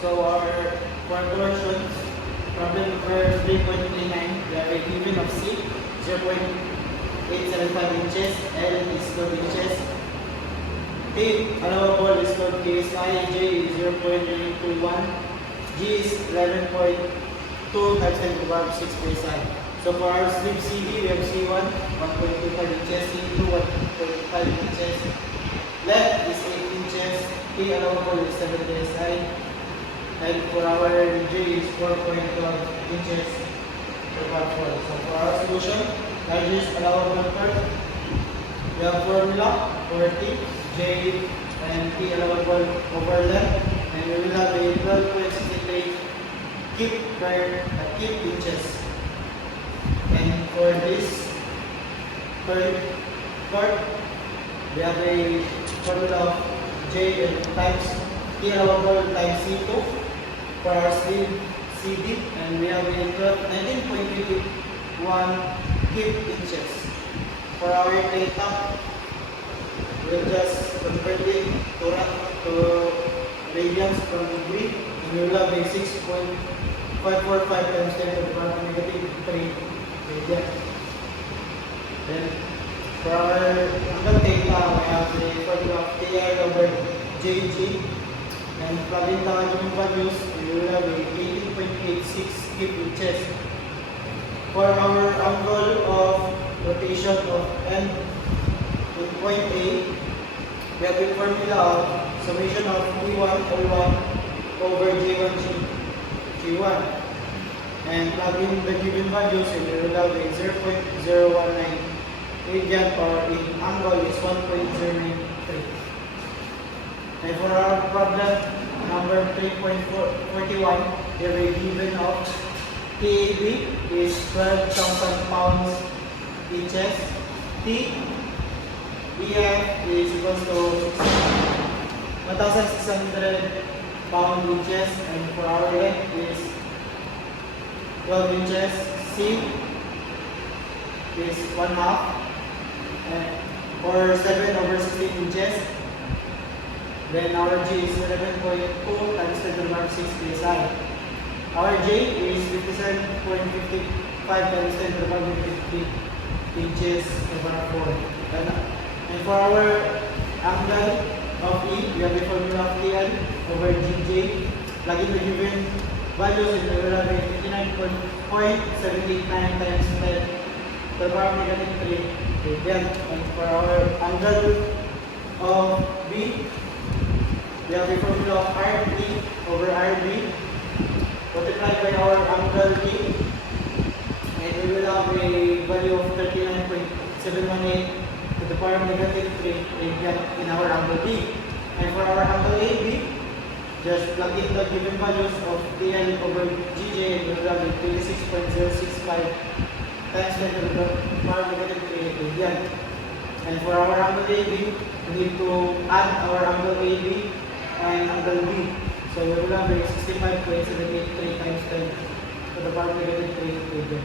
So our for torsions, problem number 3.39, we have a given of C, 0.875 inches, L is 12 inches, P, allowable is called KSI, J is 0.921, G is 11.2 times 10 to the power of 6 PSI. So for our slip CD, we have C1, 1.25 inches, C2, 1.5 inches, left is 8 inches, P allowable is 7 PSI, and for our J is 4.12 inches per part 4. So for our solution, largest allowable part, we have formula over T, J and P allowable over length, and we will have a 12.63 kip inches. And for this third part, we have a formula of J times P allowable times C2 for our CD, and we have a 19.51 kip inches. For our data, we'll just convert it to radians from degree, and we will have a 6.545 times 10 to the power of negative 3 radian. Then for our angle theta, we have the formula of KR over JG, and plug in the yung values, we will have a 18.86 kip inches. For our angle of rotation of N in point A, we have the formula of summation of P1 L1 over J1 G1, and plug in the given values, and we will have a 0.019 radian, or in angle is 1.093. And for our problem number 3.41, we have a given of TAB is 12,000 pounds inches, T EF is equal to 1,600 pound inches, and for our length is 12 inches, C is 1/2, or 7 over 16 inches. Then our G is 11.2 times 10 to the power 6 PSI. Our J is 57.55 times 10 to the power 50 inches over 4. And for our angle of E, we have the formula of TL over GJ. Plug in the given values, and we will have a 59.789 times 10 to the power negative 3 radian. And for our angle of B, we have the formula of RB over RB multiplied by our angle B, and we will have a value of 39.718 to the power of negative 3 radian in our angle B. And for our angle AB, just plug in the given values of TL over GJ, and we will have a 26.065 times 10 to the power of negative 3 radian. And for our angle AB, we need to add our angle AB and angle B. So we will have a 65.783 times 10 to the power of negative 3 radian.